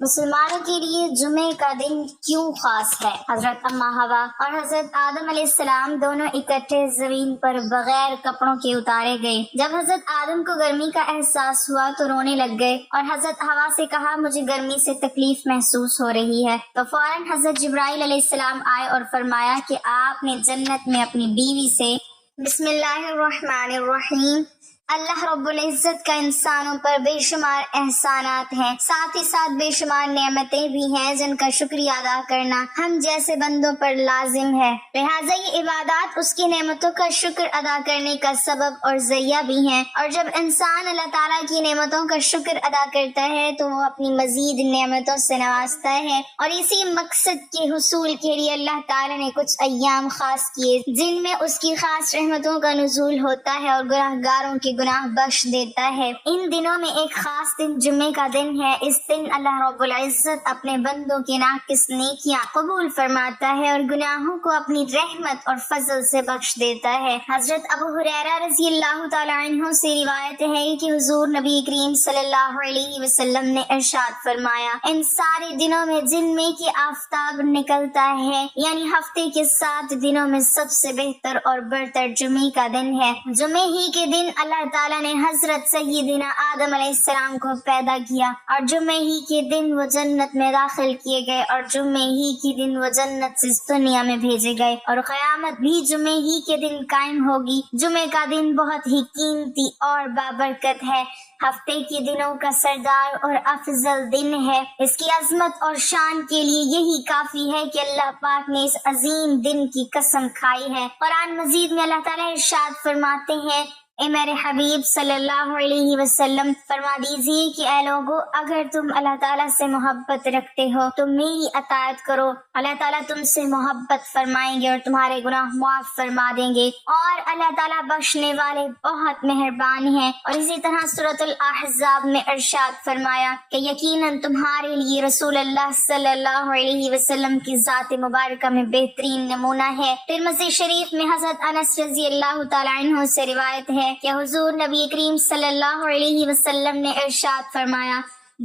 مسلمانوں کے لیے جمعے کا دن کیوں خاص ہے؟ حضرت اما حوا اور حضرت آدم علیہ السلام دونوں اکٹھے زمین پر بغیر کپڑوں کے اتارے گئے۔ جب حضرت آدم کو گرمی کا احساس ہوا تو رونے لگ گئے اور حضرت حوا سے کہا مجھے گرمی سے تکلیف محسوس ہو رہی ہے، تو فوراً حضرت جبرائیل علیہ السلام آئے اور فرمایا کہ آپ نے جنت میں اپنی بیوی سے بسم اللہ الرحمن الرحیم۔ اللہ رب العزت کا انسانوں پر بے شمار احسانات ہیں، ساتھ ہی ساتھ بے شمار نعمتیں بھی ہیں جن کا شکریہ ادا کرنا ہم جیسے بندوں پر لازم ہے، لہٰذا یہ عبادات اس کی نعمتوں کا شکر ادا کرنے کا سبب اور ذریعہ بھی ہیں، اور جب انسان اللہ تعالیٰ کی نعمتوں کا شکر ادا کرتا ہے تو وہ اپنی مزید نعمتوں سے نوازتا ہے، اور اسی مقصد کے حصول کے لیے اللہ تعالیٰ نے کچھ ایام خاص کیے جن میں اس کی خاص رحمتوں کا نزول ہوتا ہے اور گناہگاروں کے گناہ بخش دیتا ہے۔ ان دنوں میں ایک خاص دن جمعے کا دن ہے۔ اس دن اللہ رب العزت اپنے بندوں کی ناقص نیکیاں قبول فرماتا ہے اور گناہوں کو اپنی رحمت اور فضل سے بخش دیتا ہے۔ حضرت ابو ہریرہ رضی اللہ تعالی عنہ سے روایت ہے کہ حضور نبی کریم صلی اللہ علیہ وسلم نے ارشاد فرمایا، ان سارے دنوں میں جن میں کہ آفتاب نکلتا ہے، یعنی ہفتے کے 7 دنوں میں سب سے بہتر اور برتر جمعے کا دن ہے۔ جمعے ہی کے دن اللہ تعالیٰ نے حضرت سیدنا آدم علیہ السلام کو پیدا کیا، اور جمعے ہی کے دن وہ جنت میں داخل کیے گئے، اور جمعے ہی کے دن وہ جنت سے اس دنیا میں بھیجے گئے، اور قیامت بھی جمعے ہی کے دن قائم ہوگی۔ جمعے کا دن بہت ہی قیمتی اور بابرکت ہے، ہفتے کے دنوں کا سردار اور افضل دن ہے۔ اس کی عظمت اور شان کے لیے یہی کافی ہے کہ اللہ پاک نے اس عظیم دن کی قسم کھائی ہے۔ قرآن مجید میں اللہ تعالیٰ ارشاد فرماتے ہیں، اے میرے حبیب صلی اللہ علیہ وسلم فرما دیجیے کہ اے لوگو، اگر تم اللہ تعالیٰ سے محبت رکھتے ہو تو میری اطاعت کرو، اللہ تعالیٰ تم سے محبت فرمائیں گے اور تمہارے گناہ معاف فرما دیں گے، اور اللہ تعالیٰ بخشنے والے بہت مہربان ہیں۔ اور اسی طرح سورۃ الاحزاب میں ارشاد فرمایا کہ یقیناً تمہارے لیے رسول اللہ صلی اللہ علیہ وسلم کی ذات مبارکہ میں بہترین نمونہ ہے۔ ترمذی شریف میں حضرت انس رضی اللہ تعالی عنہ سے روایت ہے کہ حضور نبی کریم صلی اللہ علیہ وسلم نے ارشاد فرمایا،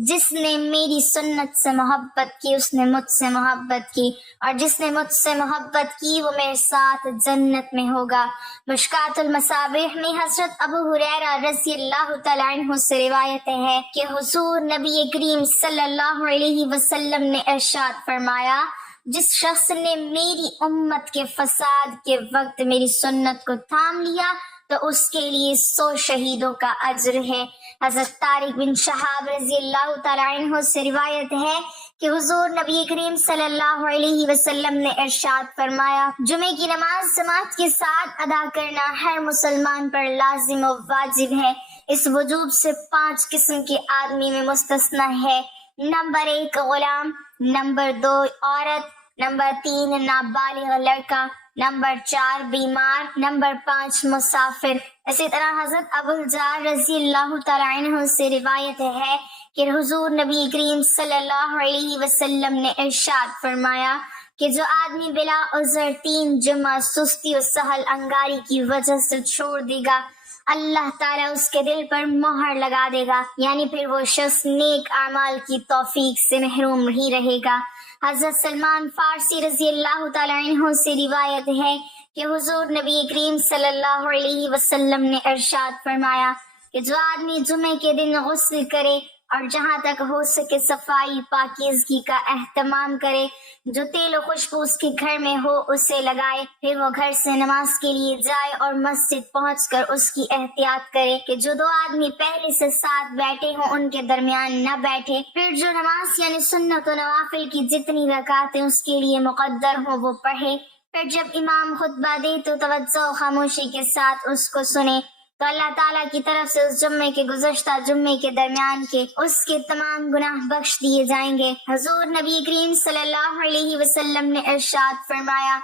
جس نے میری سنت سے محبت کی اس نے مجھ سے محبت کی، اور جس نے مجھ سے محبت کی وہ میرے ساتھ جنت میں ہوگا۔ مشکات المصابیح میں حضرت ابو ہریرہ رضی اللہ تعالی عنہ سے روایت ہے کہ حضور نبی کریم صلی اللہ علیہ وسلم نے ارشاد فرمایا، جس شخص نے میری امت کے فساد کے وقت میری سنت کو تھام لیا تو اس کے لیے 100 شہیدوں کا اجر ہے۔ حضرت طارق بن شہاب رضی اللہ تعالی عنہ سے روایت ہے کہ حضور نبی کریم صلی اللہ علیہ وسلم نے ارشاد فرمایا، جمعے کی نماز جماعت کے ساتھ ادا کرنا ہر مسلمان پر لازم و واجب ہے۔ اس وجوب سے 5 قسم کے آدمی میں مستثنی ہے۔ نمبر 1 غلام، نمبر 2 عورت، نمبر 3 نابالغ لڑکا، نمبر 4 بیمار، نمبر 5 مسافر۔ اسی طرح حضرت ابو الجار رضی اللہ تعالی عنہ سے روایت ہے کہ حضور نبی کریم صلی اللہ علیہ وسلم نے ارشاد فرمایا کہ جو آدمی بلا عذر 3 جمعہ سستی و سہل انگاری کی وجہ سے چھوڑ دے گا، اللہ تعالیٰ اس کے دل پر مہر لگا دے گا، یعنی پھر وہ شخص نیک اعمال کی توفیق سے محروم ہی رہے گا۔ حضرت سلمان فارسی رضی اللہ تعالی عنہ سے روایت ہے کہ حضور نبی کریم صلی اللہ علیہ وسلم نے ارشاد فرمایا کہ جو آدمی جمعے کے دن غسل کرے اور جہاں تک ہو سکے صفائی پاکیزگی کا اہتمام کرے، جو تیل و خوشبو اس کے گھر میں ہو اسے لگائے، پھر وہ گھر سے نماز کے لیے جائے اور مسجد پہنچ کر اس کی احتیاط کرے کہ جو 2 آدمی پہلے سے ساتھ بیٹھے ہوں ان کے درمیان نہ بیٹھے، پھر جو نماز یعنی سنت و نوافل کی جتنی رکعتیں اس کے لیے مقدر ہوں وہ پڑھے، پھر جب امام خطبہ دے تو توجہ و خاموشی کے ساتھ اس کو سنے، تو اللہ تعالیٰ کی طرف سے اس جمعے کے گزشتہ جمعے کے درمیان کے اس کے تمام گناہ بخش دیے جائیں گے۔ حضور نبی کریم صلی اللہ علیہ وسلم نے ارشاد فرمایا،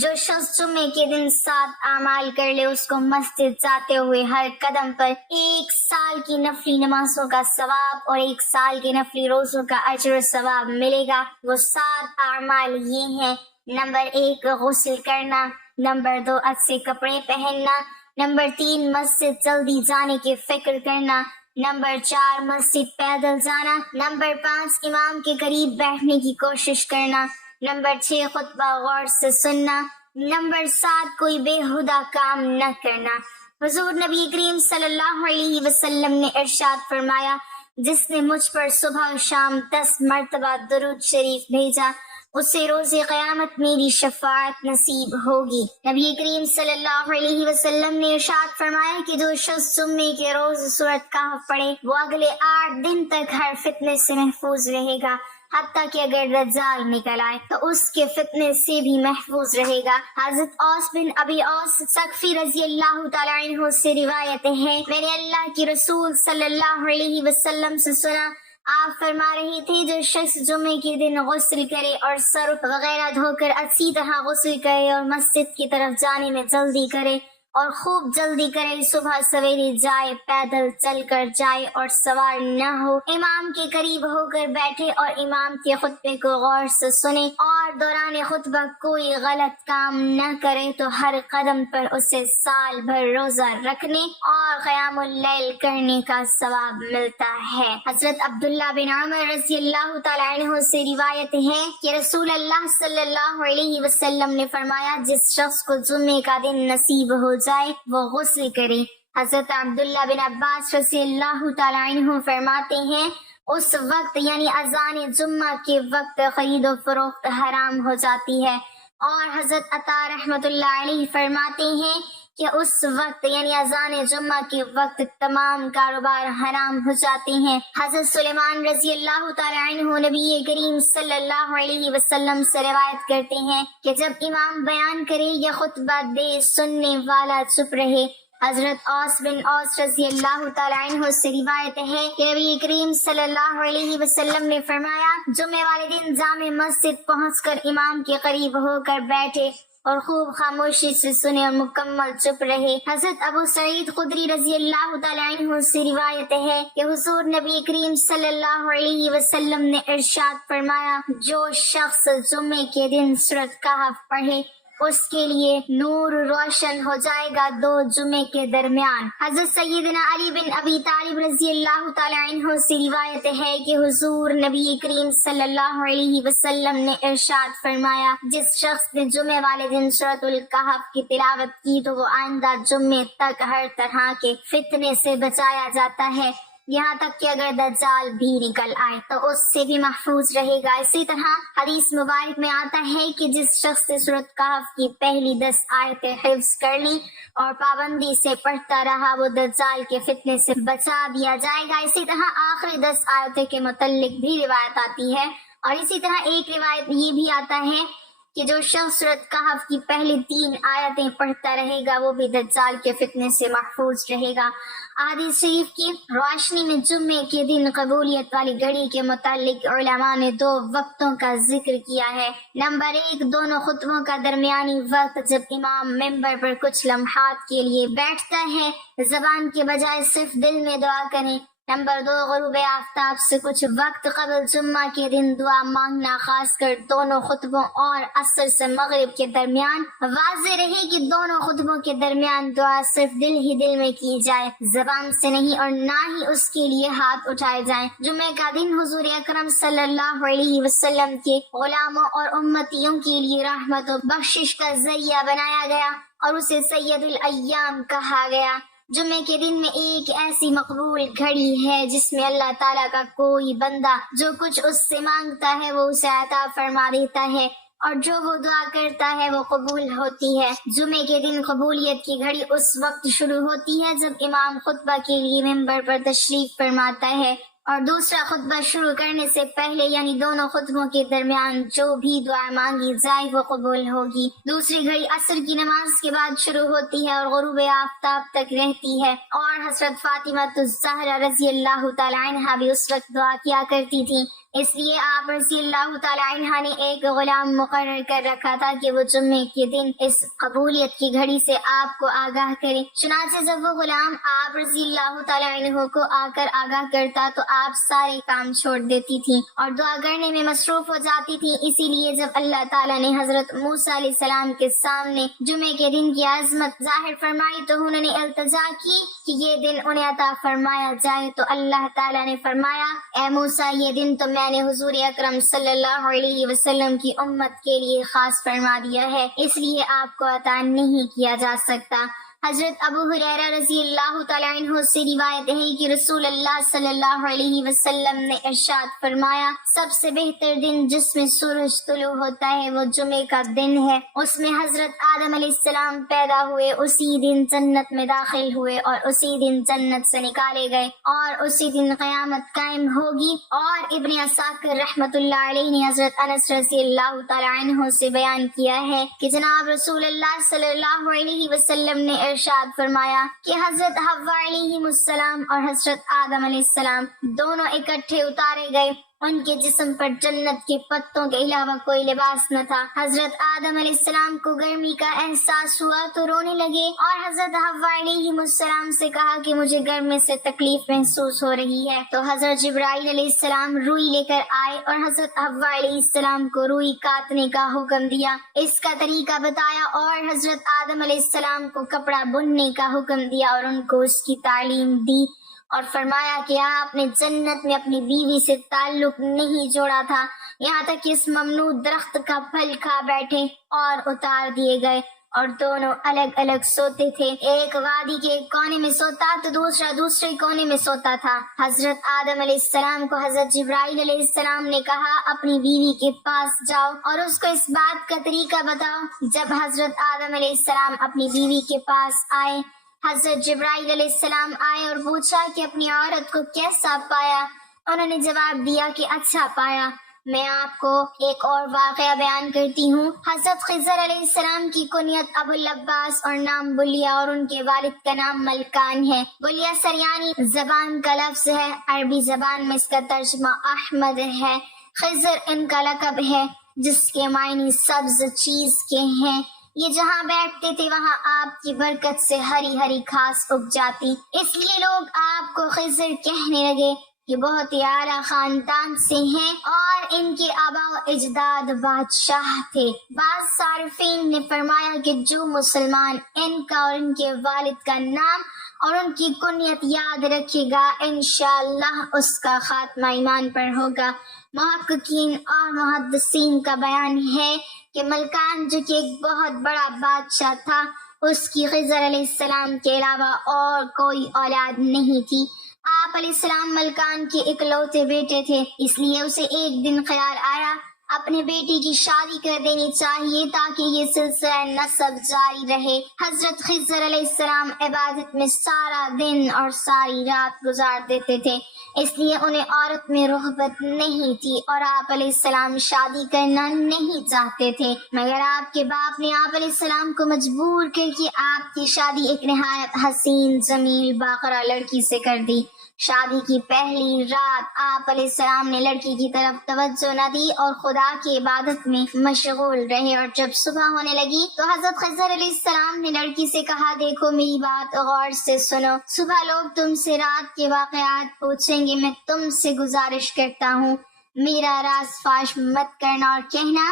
جو شخص جمعے کے دن 7 اعمال کر لے اس کو مسجد جاتے ہوئے ہر قدم پر 1 سال کی نفلی نمازوں کا ثواب اور 1 سال کے نفلی روزوں کا اجر و ثواب ملے گا۔ وہ 7 اعمال یہ ہیں، نمبر 1 غسل کرنا، نمبر 2 اچھے کپڑے پہننا، نمبر 3 مسجد جلدی جانے کی فکر کرنا، نمبر 4 مسجد پیدل جانا، نمبر 5 امام کے قریب بیٹھنے کی کوشش کرنا، نمبر 6 خطبہ غور سے سننا، نمبر 7 کوئی بےہودہ کام نہ کرنا۔ حضور نبی کریم صلی اللہ علیہ وسلم نے ارشاد فرمایا، جس نے مجھ پر صبح و شام 10 مرتبہ درود شریف بھیجا اسے روز قیامت میری شفاعت نصیب ہوگی۔ نبی کریم صلی اللہ علیہ وسلم نے ارشاد فرمایا کہ جو شخص جمعے کے روز سورۃ کہف پڑھے وہ اگلے 8 دن تک ہر فتنے سے محفوظ رہے گا، حتیٰ کہ اگر دجال نکل آئے تو اس کے فتنے سے بھی محفوظ رہے گا۔ حضرت اوس بن ابی اوس ثقفی رضی اللہ تعالیٰ عنہ سے روایت ہے، میں نے اللہ کے رسول صلی اللہ علیہ وسلم سے سنا، آپ فرما رہے تھے جو شخص جمعے کے دن غسل کرے اور سر وغیرہ دھو کر اچھی طرح غسل کرے اور مسجد کی طرف جانے میں جلدی کرے اور خوب جلدی کرے، صبح سویرے جائے، پیدل چل کر جائے اور سوار نہ ہو، امام کے قریب ہو کر بیٹھے اور امام کے خطبے کو غور سے سنے اور دوران خطبہ کوئی غلط کام نہ کرے تو ہر قدم پر اسے سال بھر روزہ رکھنے اور قیام اللیل کرنے کا ثواب ملتا ہے۔ حضرت عبداللہ بن عمر رضی اللہ تعالیٰ عنہ سے روایت ہے کہ رسول اللہ صلی اللہ علیہ وسلم نے فرمایا، جس شخص کو جمعے کا دن نصیب ہو جائے وہ غسل کرے۔ حضرت عبداللہ بن عباس رضی اللہ تعالیٰ عنہ فرماتے ہیں، اس وقت یعنی اذان جمعہ کے وقت خرید و فروخت حرام ہو جاتی ہے، اور حضرت عطا رحمۃ اللہ علیہ فرماتے ہیں کہ اس وقت یعنی اذان جمعہ کے وقت تمام کاروبار حرام ہو جاتے ہیں۔ حضرت سلیمان رضی اللہ تعالیٰ عنہ نبی کریم صلی اللہ علیہ وسلم سے روایت کرتے ہیں کہ جب امام بیان کرے یا خطبہ دے سننے والا چپ رہے۔ حضرت اوس بن اوس رضی اللہ تعالیٰ عنہ سے روایت ہے کہ نبی کریم صلی اللہ علیہ وسلم نے فرمایا، جمعے والے دن جامع مسجد پہنچ کر امام کے قریب ہو کر بیٹھے اور خوب خاموشی سے سنے اور مکمل چپ رہے۔ حضرت ابو سعید خدری رضی اللہ تعالیٰ عنہ سے روایت ہے کہ حضور نبی کریم صلی اللہ علیہ وسلم نے ارشاد فرمایا، جو شخص جمعے کے دن سورۃ کہف پڑھے اس کے لیے نور روشن ہو جائے گا 2 جمعے کے درمیان۔ حضرت سیدنا علی بن ابی طالب رضی اللہ تعالیٰ عنہ سے روایت ہے کہ حضور نبی کریم صلی اللہ علیہ وسلم نے ارشاد فرمایا، جس شخص نے جمعے والے دن سورۃ الکہف کی تلاوت کی تو وہ آئندہ جمعے تک ہر طرح کے فتنے سے بچایا جاتا ہے، یہاں تک کہ اگر دجال بھی نکل آئے تو اس سے بھی محفوظ رہے گا۔ اسی طرح حدیث مبارک میں آتا ہے کہ جس شخص نے سورۃ کہف کی پہلی 10 آیتیں حفظ کر لی اور پابندی سے پڑھتا رہا وہ دجال کے فتنے سے بچا دیا جائے گا۔ اسی طرح آخری 10 آیتوں کے متعلق بھی روایت آتی ہے، اور اسی طرح ایک روایت یہ بھی آتا ہے کہ جو شخص سورۃ کہف کی پہلی 3 آیتیں پڑھتا رہے گا وہ بھی دجال کے فتنے سے محفوظ رہے گا۔ احادیث شریف کی روشنی میں جمعے کے دن قبولیت والی گھڑی کے متعلق علماء نے 2 وقتوں کا ذکر کیا ہے۔ نمبر 1 دونوں خطبوں کا درمیانی وقت جب امام ممبر پر کچھ لمحات کے لیے بیٹھتا ہے، زبان کے بجائے صرف دل میں دعا کریں۔ نمبر 2 غروب آفتاب سے کچھ وقت قبل جمعہ کے دن دعا مانگنا، خاص کر دونوں خطبوں اور عصر سے مغرب کے درمیان۔ واضح رہے کہ دونوں خطبوں کے درمیان دعا صرف دل ہی دل میں کی جائے، زبان سے نہیں، اور نہ ہی اس کے لیے ہاتھ اٹھائے جائیں۔ جمعہ کا دن حضور اکرم صلی اللہ علیہ وسلم کے غلاموں اور امتیوں کے لیے رحمت و بخشش کا ذریعہ بنایا گیا اور اسے سید الایام کہا گیا۔ جمعے کے دن میں ایک ایسی مقبول گھڑی ہے جس میں اللہ تعالیٰ کا کوئی بندہ جو کچھ اس سے مانگتا ہے وہ اسے عطا فرما دیتا ہے، اور جو وہ دعا کرتا ہے وہ قبول ہوتی ہے۔ جمعے کے دن قبولیت کی گھڑی اس وقت شروع ہوتی ہے جب امام خطبہ کے لیے ممبر پر تشریف فرماتا ہے، اور دوسرا خطبہ شروع کرنے سے پہلے یعنی دونوں خطبوں کے درمیان جو بھی دعا مانگی جائے وہ قبول ہوگی۔ دوسری گھڑی عصر کی نماز کے بعد شروع ہوتی ہے اور غروب آفتاب تک رہتی ہے، اور حضرت فاطمہ الزہرا رضی اللہ تعالی عنہا بھی اس وقت دعا کیا کرتی تھی، اس لیے آپ رضی اللہ تعالی عنہ نے ایک غلام مقرر کر رکھا تھا کہ وہ جمعے کے دن اس قبولیت کی گھڑی سے آپ کو آگاہ کرے۔ چنانچہ جب وہ غلام آپ رضی اللہ تعالی عنہ کو آ کر آگاہ کرتا تو آپ سارے کام چھوڑ دیتی تھی اور دعا کرنے میں مصروف ہو جاتی تھی. اسی لیے جب اللہ تعالیٰ نے حضرت موسیٰ علیہ السلام کے سامنے جمعے کے دن کی عظمت ظاہر فرمائی تو انہوں نے التجا کی کہ یہ دن انہیں عطا فرمایا جائے. تو اللہ تعالیٰ نے فرمایا اے موسیٰ یہ دن تو میں نے حضور اکرم صلی اللہ علیہ وسلم کی امت کے لیے خاص فرما دیا ہے، اس لیے آپ کو عطا نہیں کیا جا سکتا. حضرت ابو ہریرہ رضی اللہ تعالیٰ عنہ سے روایت ہے کہ رسول اللہ صلی اللہ علیہ وسلم نے ارشاد فرمایا سب سے بہتر دن جس میں سورج طلوع ہوتا ہے وہ جمعے کا دن ہے. اس میں حضرت آدم علیہ السلام پیدا ہوئے، اسی دن جنت میں داخل ہوئے اور اسی دن جنت سے نکالے گئے اور اسی دن قیامت قائم ہوگی. اور ابن عساکر رحمۃ اللہ علیہ نے حضرت انس رضی اللہ تعالیٰ عنہ سے بیان کیا ہے کہ جناب رسول اللہ صلی اللہ علیہ وسلم نے ارشاد فرمایا کہ حضرت حوا علیہ السلام اور حضرت آدم علیہ السلام دونوں اکٹھے اتارے گئے. ان کے جسم پر جنت کے پتوں کے علاوہ کوئی لباس نہ تھا. حضرت آدم علیہ السلام کو گرمی کا احساس ہوا تو رونے لگے اور حضرت حوا علیہ السلام سے کہا کہ مجھے گرمی سے تکلیف محسوس ہو رہی ہے. تو حضرت جبرائیل علیہ السلام روئی لے کر آئے اور حضرت حوا علیہ السلام کو روئی کاٹنے کا حکم دیا، اس کا طریقہ بتایا اور حضرت آدم علیہ السلام کو کپڑا بننے کا حکم دیا اور ان کو اس کی تعلیم دی اور فرمایا کہ آپ نے جنت میں اپنی بیوی سے تعلق نہیں جوڑا تھا یہاں تک کہ اس ممنوع درخت کا پھل کھا بیٹھے اور اتار دیے گئے اور دونوں الگ الگ سوتے تھے. ایک وادی کے ایک کونے میں سوتا تو دوسرا دوسرے کونے میں سوتا تھا. حضرت آدم علیہ السلام کو حضرت جبرائیل علیہ السلام نے کہا اپنی بیوی کے پاس جاؤ اور اس کو اس بات کا طریقہ بتاؤ. جب حضرت آدم علیہ السلام اپنی بیوی کے پاس آئے، حضرت جبرائیل علیہ السلام آئے اور پوچھا کہ اپنی عورت کو کیسا پایا. انہوں نے جواب دیا کہ اچھا پایا. میں آپ کو ایک اور واقعہ بیان کرتی ہوں. حضرت خضر علیہ السلام کی کنیت ابو العباس اور نام بلیا اور ان کے والد کا نام ملکان ہے. بلیا سریانی زبان کا لفظ ہے، عربی زبان میں اس کا ترجمہ احمد ہے. خضر ان کا لقب ہے جس کے معنی سبز چیز کے ہیں. یہ جہاں بیٹھتے تھے وہاں آپ کی برکت سے ہری ہری گھاس اگ جاتی، اس لیے لوگ آپ کو خضر کہنے لگے. یہ بہت ہی اعلیٰ خاندان سے ہیں اور ان کے آبا و اجداد بادشاہ تھے. بعض صارفین نے فرمایا کہ جو مسلمان ان کا اور ان کے والد کا نام اور ان کی کنیت یاد رکھے گا انشاءاللہ اس کا خاتمہ ایمان پر ہوگا. محققین اور محدثین کا بیان ہے کہ ملکان جو کہ ایک بہت بڑا بادشاہ تھا، اس کی خضر علیہ السلام کے علاوہ اور کوئی اولاد نہیں تھی. آپ علیہ السلام ملکان کے اکلوتے بیٹے تھے، اس لیے اسے ایک دن خیال آیا اپنے بیٹی کی شادی کر دینی چاہیے تاکہ یہ سلسلہ نسب جاری رہے. حضرت خضر علیہ السلام عبادت میں سارا دن اور ساری رات گزار دیتے تھے، اس لیے انہیں عورت میں رغبت نہیں تھی اور آپ علیہ السلام شادی کرنا نہیں چاہتے تھے. مگر آپ کے باپ نے آپ علیہ السلام کو مجبور کر کے آپ کی شادی ایک نہایت حسین جمیل باقرہ لڑکی سے کر دی. شادی کی پہلی رات آپ علیہ السلام نے لڑکی کی طرف توجہ نہ دی اور خدا کی عبادت میں مشغول رہے. اور جب صبح ہونے لگی تو حضرت خضر علیہ السلام نے لڑکی سے کہا دیکھو میری بات غور سے سنو، صبح لوگ تم سے رات کے واقعات پوچھیں گے، میں تم سے گزارش کرتا ہوں میرا راز فاش مت کرنا اور کہنا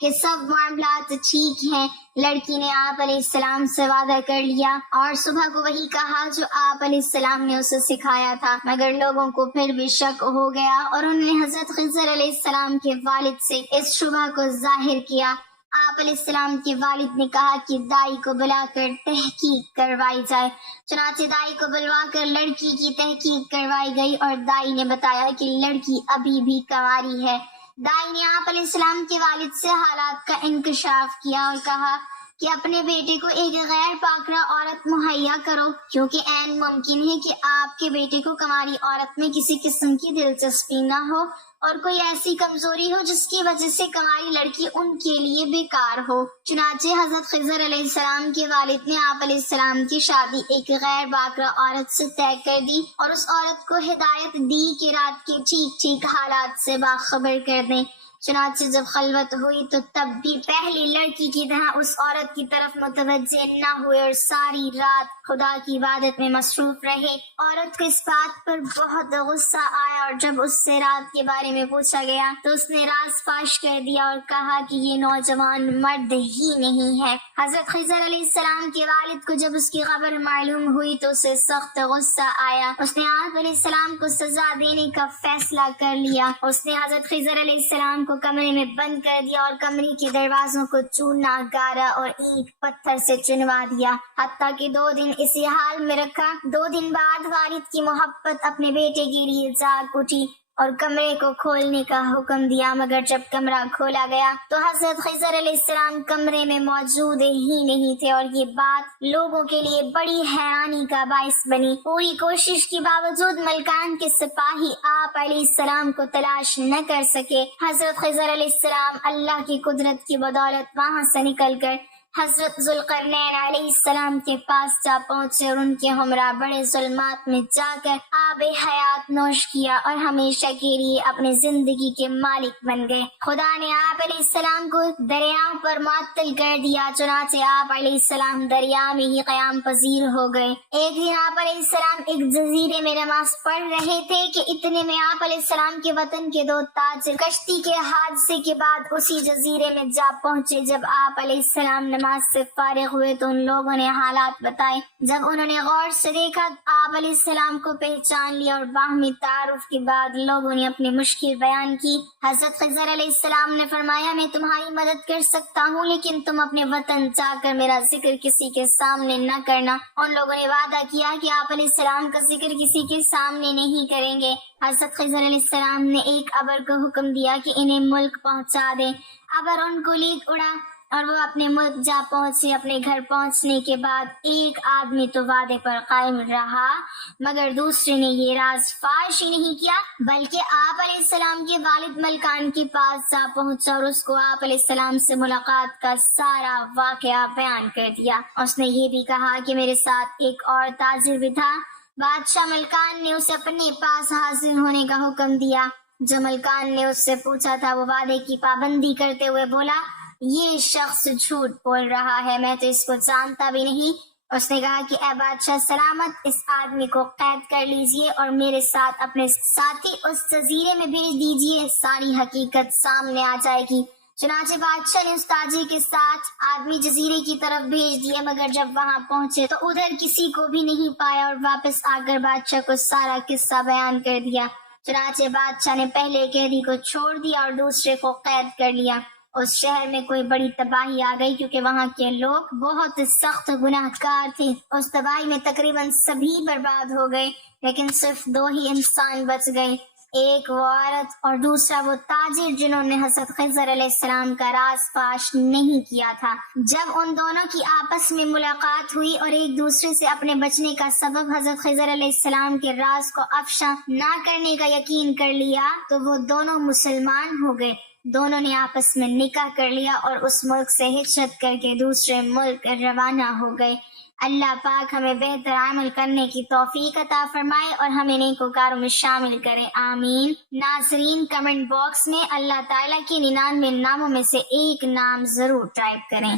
کہ سب معاملات ٹھیک ہیں. لڑکی نے آپ علیہ السلام سے وعدہ کر لیا اور صبح کو وہی کہا جو آپ علیہ السلام نے اسے سکھایا تھا. مگر لوگوں کو پھر بھی شک ہو گیا اور انہوں نے حضرت خضر علیہ السلام کے والد سے اس شبہ کو ظاہر کیا. آپ علیہ السلام کے والد نے کہا کہ دائی کو بلا کر تحقیق کروائی جائے. چنانچہ دائی کو بلوا کر لڑکی کی تحقیق کروائی گئی اور دائی نے بتایا کہ لڑکی ابھی بھی کنواری ہے. دائی نے آپ علیہ السلام کے والد سے حالات کا انکشاف کیا اور کہا کہ اپنے بیٹے کو ایک غیر پاکرہ عورت مہیا کرو، کیونکہ عین ممکن ہے کہ آپ کے بیٹے کو کنواری عورت میں کسی قسم کی دلچسپی نہ ہو اور کوئی ایسی کمزوری ہو جس کی وجہ سے کنواری لڑکی ان کے لیے بیکار ہو. چنانچہ حضرت خضر علیہ السلام کے والد نے آپ علیہ السلام کی شادی ایک غیر باکرہ عورت سے طے کر دی اور اس عورت کو ہدایت دی کہ رات کے ٹھیک ٹھیک حالات سے باخبر کر دیں. چنانچہ جب خلوت ہوئی تو تب بھی پہلی لڑکی کی طرح اس عورت کی طرف متوجہ نہ ہوئے اور ساری رات خدا کی عبادت میں مصروف رہے۔ عورت کو اس بات پر بہت غصہ آیا اور جب اس سے رات کے بارے میں پوچھا گیا تو اس نے راز فاش کر دیا اور کہا کہ یہ نوجوان مرد ہی نہیں ہے۔ حضرت خضر علیہ السلام کے والد کو جب اس کی خبر معلوم ہوئی تو اسے سخت غصہ آیا۔ اس نے آدم علیہ السلام کو سزا دینے کا فیصلہ کر لیا۔ اس نے حضرت خضر علیہ السلام کو کمرے میں بند کر دیا اور کمرے کے دروازوں کو چونا گارا اور اینٹ پتھر سے چنوا دیا، حتیٰ کہ 2 دن اسی حال میں رکھا۔ 2 دن بعد والد کی محبت اپنے بیٹے کے لیے جاگ اٹھی اور کمرے کو کھولنے کا حکم دیا، مگر جب کمرہ کھولا گیا تو حضرت خضر علیہ السلام کمرے میں موجود ہی نہیں تھے، اور یہ بات لوگوں کے لیے بڑی حیرانی کا باعث بنی۔ پوری کوشش کے باوجود ملکان کے سپاہی آپ علیہ السلام کو تلاش نہ کر سکے۔ حضرت خضر علیہ السلام اللہ کی قدرت کی بدولت وہاں سے نکل کر حضرت ذوالقرنین علیہ السلام کے پاس جا پہنچے اور ان کے ہمراہ بڑے ظلمات میں جا کر آب حیات نوش کیا اور ہمیشہ کے لیے اپنی زندگی کے مالک بن گئے۔ خدا نے آپ علیہ السلام کو دریاؤں پر معطل کر دیا، چنانچہ آپ علیہ السلام دریا میں ہی قیام پذیر ہو گئے۔ ایک دن آپ علیہ السلام ایک جزیرے میں نماز پڑھ رہے تھے کہ اتنے میں آپ علیہ السلام کے وطن کے 2 تاجر کشتی کے حادثے کے بعد اسی جزیرے میں جا پہنچے۔ جب آپ علیہ السلام نماز سے فارغ ہوئے تو ان لوگوں نے حالات بتائے۔ جب انہوں نے غور سے دیکھا آپ علیہ السلام کو پہچان لیا اور باہمی تعارف کے بعد لوگوں نے اپنی مشکل بیان کی۔ حضرت خضر علیہ السلام نے فرمایا میں تمہاری مدد کر سکتا ہوں، لیکن تم اپنے وطن جا کر میرا ذکر کسی کے سامنے نہ کرنا۔ ان لوگوں نے وعدہ کیا کہ آپ علیہ السلام کا ذکر کسی کے سامنے نہیں کریں گے۔ حضرت خضر علیہ السلام نے ایک ابر کو حکم دیا کہ انہیں ملک پہنچا دیں۔ ابر ان کو لے اڑا اور وہ اپنے ملک جا پہنچے۔ اپنے گھر پہنچنے کے بعد ایک آدمی تو وعدے پر قائم رہا، مگر دوسرے نے یہ راز فاش ہی نہیں کیا، بلکہ آپ علیہ السلام کے والد ملکان کے پاس جا پہنچا اور اس کو آپ علیہ السلام سے ملاقات کا سارا واقعہ بیان کر دیا۔ اس نے یہ بھی کہا کہ میرے ساتھ ایک اور تاجر بھی تھا۔ بادشاہ ملکان نے اسے اپنے پاس حاضر ہونے کا حکم دیا۔ جو ملکان نے اس سے پوچھا تھا وہ وعدے کی پابندی کرتے ہوئے بولا یہ شخص جھوٹ بول رہا ہے، میں تو اس کو جانتا بھی نہیں۔ اس نے کہا کہ اے بادشاہ سلامت، اس آدمی کو قید کر لیجئے اور میرے ساتھ اپنے ساتھی اس جزیرے میں بھیج دیجئے، ساری حقیقت سامنے آ جائے گی۔ چنانچہ بادشاہ نے اس تاجر کے ساتھ آدمی جزیرے کی طرف بھیج دیے، مگر جب وہاں پہنچے تو ادھر کسی کو بھی نہیں پایا اور واپس آ کر بادشاہ کو سارا قصہ بیان کر دیا۔ چنانچہ بادشاہ نے پہلے قیدی کو چھوڑ دیا اور دوسرے کو قید کر لیا۔ اس شہر میں کوئی بڑی تباہی آ گئی کیونکہ وہاں کے لوگ بہت سخت گناہ گار تھے۔ اس تباہی میں تقریباً سبھی برباد ہو گئے، لیکن صرف 2 ہی انسان بچ گئے، ایک وہ عورت اور دوسرا وہ تاجر جنہوں نے حضرت خضر علیہ السلام کا راز فاش نہیں کیا تھا۔ جب ان دونوں کی آپس میں ملاقات ہوئی اور ایک دوسرے سے اپنے بچنے کا سبب حضرت خضر علیہ السلام کے راز کو افشا نہ کرنے کا یقین کر لیا تو وہ دونوں مسلمان ہو گئے۔ دونوں نے آپس میں نکاح کر لیا اور اس ملک سے ہجرت کر کے دوسرے ملک روانہ ہو گئے۔ اللہ پاک ہمیں بہتر عمل کرنے کی توفیق عطا فرمائے اور ہمیں نیکوکاروں میں شامل کرے، آمین۔ ناظرین، کمنٹ باکس میں اللہ تعالیٰ کے 99 ناموں میں سے ایک نام ضرور ٹائپ کریں۔